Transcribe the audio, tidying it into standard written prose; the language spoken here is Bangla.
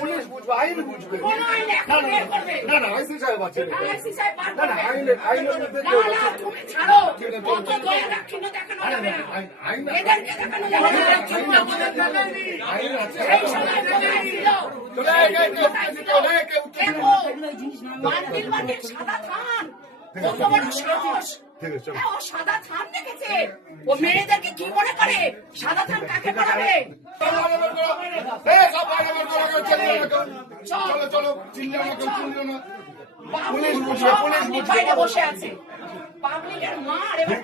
পুলিশ বুঝবে, আইন বুঝবে। না না আইসি সাহেব আছে, না না আইনের মধ্যে সাদা থান দেখেছে, ও মেয়েদেরকে কি মনে করে? সাদা থান কাকে পড়াবে? চলো চলো, চিনলে না কেউ, চিনলো না। পুলিশ বাইরে বসে আছে, পাবলিকের মার এবার